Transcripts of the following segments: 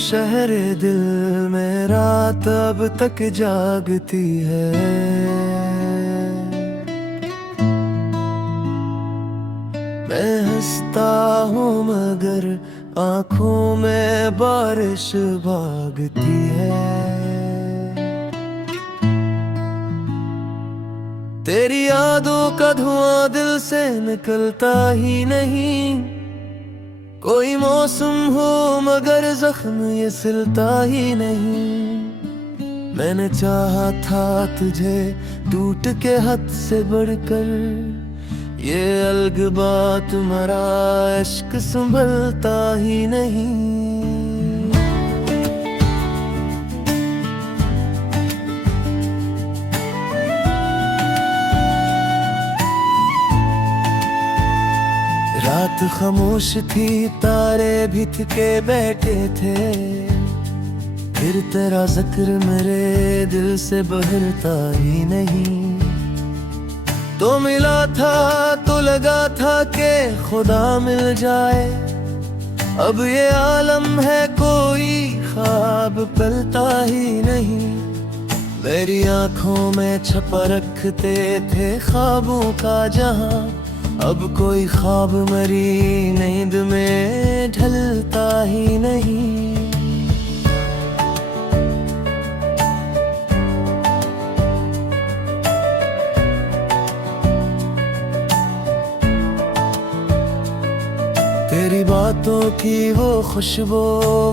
शहर दिल में रात अब तक जागती है। मैं हंसता हूँ मगर आंखों में बारिश भागती है। तेरी यादों का धुआं दिल से निकलता ही नहीं। कोई मौसम हो मगर जख्म ये सिलता ही नहीं। मैंने चाहा था तुझे टूट के हद से बढ़कर, ये अलगबा तुम्हारा इश्क संभलता ही नहीं। रात खामोश थी, तारे भी थके बैठे थे, फिर तेरा जिक्र मेरे दिल से बहरता ही नहीं। तो मिला था तो लगा था कि खुदा मिल जाए, अब ये आलम है कोई ख्वाब पलता ही नहीं। मेरी आंखों में छपा रखते थे ख्वाबों का जहां, अब कोई ख्वाब मरी नींद में ढलता ही नहीं। तेरी बातों की वो खुशबू,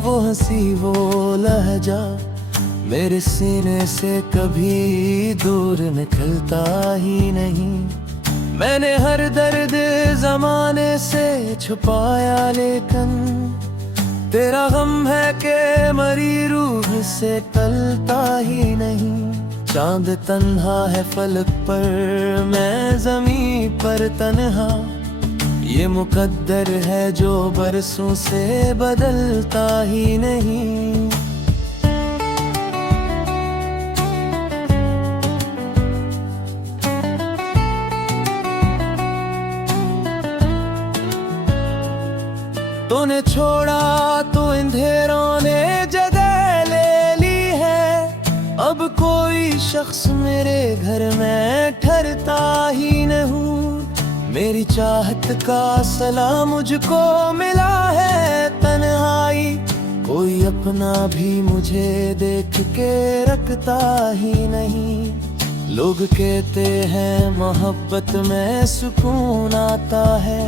वो हंसी, वो लहजा मेरे सीने से कभी दूर निकलता ही नहीं। मैंने हर दर्द जमाने से छुपाया, लेकिन तेरा गम है कि मरी रूह से टलता ही नहीं। चांद तन्हा है फलक पर, मैं ज़मीं पर तन्हा, ये मुकद्दर है जो बरसों से बदलता ही नहीं। तूने छोड़ा तो अंधेरों ने जगह ले ली है, अब कोई शख्स मेरे घर में ठहरता ही नहीं। मेरी चाहत का सलाम मुझको मिला है तन्हाई, कोई अपना भी मुझे देख के रखता ही नहीं। लोग कहते हैं मोहब्बत में सुकून आता है,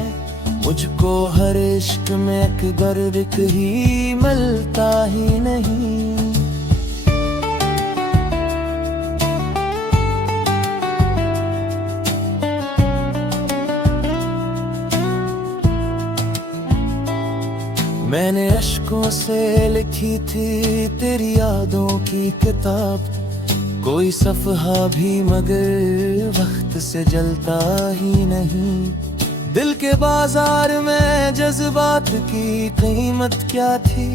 मुझको हर इश्क में एक गर्द ही मिलता ही नहीं। मैंने अश्कों से लिखी थी तेरी यादों की किताब, कोई सफ़हा भी मगर वक्त से जलता ही नहीं। दिल के बाजार में जज्बात की कीमत क्या थी,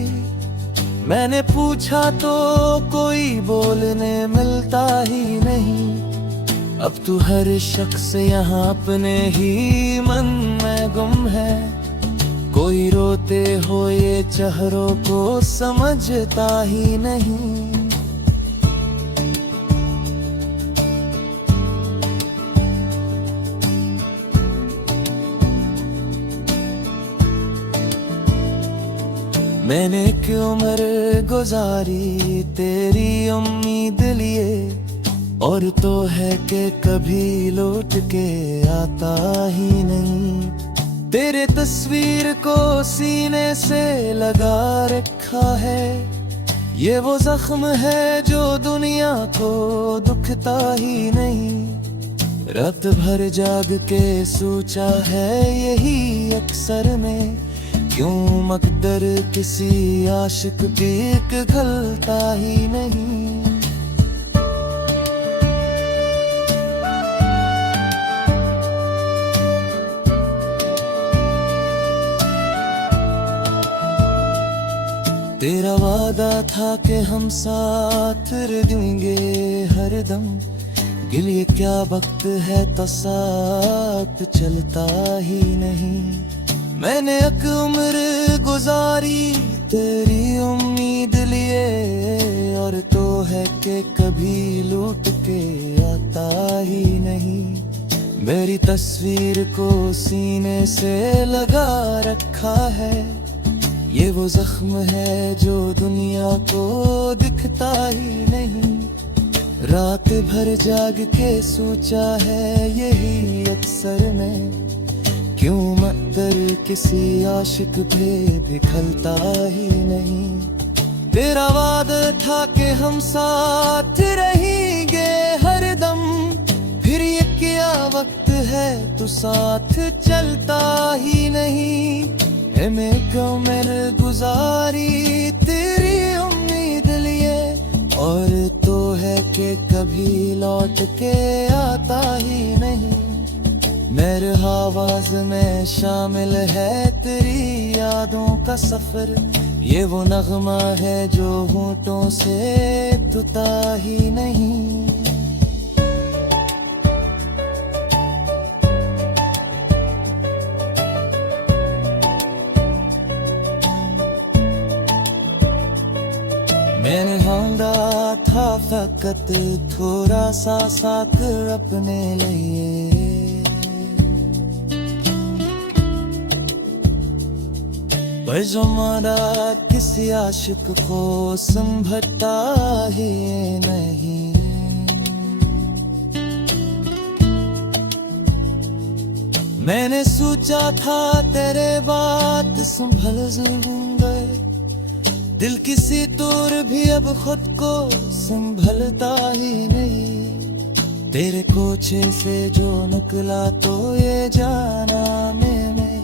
मैंने पूछा तो कोई बोलने मिलता ही नहीं। अब तू हर शख्स यहाँ अपने ही मन में गुम है, कोई रोते हो ये चेहरों को समझता ही नहीं। मैंने एक उम्र गुजारी तेरी उम्मीद लिए, और तो है कि कभी लौट के आता ही नहीं। तेरे तस्वीर को सीने से लगा रखा है, ये वो जख्म है जो दुनिया को दुखता ही नहीं। रात भर जाग के सोचा है यही अक्सर में, क्यों मकदर किसी आशिक की पिघलता ही नहीं। तेरा वादा था कि हम साथ रहेंगे हरदम, गिल ये क्या वक्त है तो साथ चलता ही नहीं। मैंने एक उम्र गुजारी तेरी उम्मीद लिए, और तो है कि कभी लूट के आता ही नहीं। मेरी तस्वीर को सीने से लगा रखा है, ये वो जख्म है जो दुनिया को दिखता ही नहीं। रात भर जाग के सोचा है यही अक्सर में, क्यों मकर किसी आशिक पे बिखलता ही नहीं। तेरा वादा था कि हम साथ रहेंगे हरदम, फिर ये क्या वक्त है तो साथ चलता ही नहीं। मैं उम्र गुजारी तेरी उम्मीद लिए, और तो है कि कभी लौट के आता ही नहीं। मेरे आवाज में शामिल है तेरी यादों का सफर, ये वो नगमा है जो होंठों से टूटा ही नहीं। मैंने ढूंढा था फकत थोड़ा सा साथ अपने लिए, पर जो मारा किसी आशिक को संभलता ही नहीं। मैंने सोचा था तेरे बात संभल जाऊंगा, दिल किसी तौर भी अब खुद को संभलता ही नहीं। तेरे कोचे से जो निकला तो ये जाना मैंने,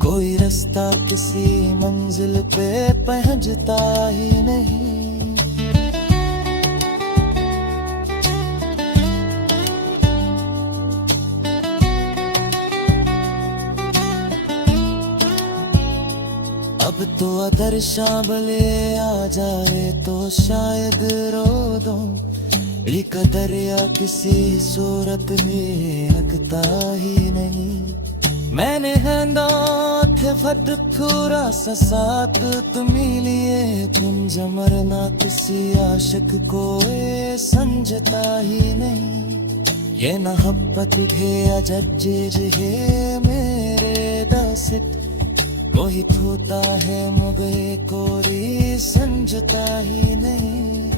कोई रास्ता किसी मंजिल पे पहुंचता ही नहीं। अब तो अगर शामले आ जाए तो शायद रो दूं, एक दरिया किसी सूरत में लगता ही नहीं। मैंने थे फट थोड़ा सा साथ तुम्हें लिए, तुम जमरना किसी आशिक को ये समझता ही नहीं। ये मोहब्बत है अजज है मेरे दसित, कोई खोता है मुझे कोई समझता ही नहीं।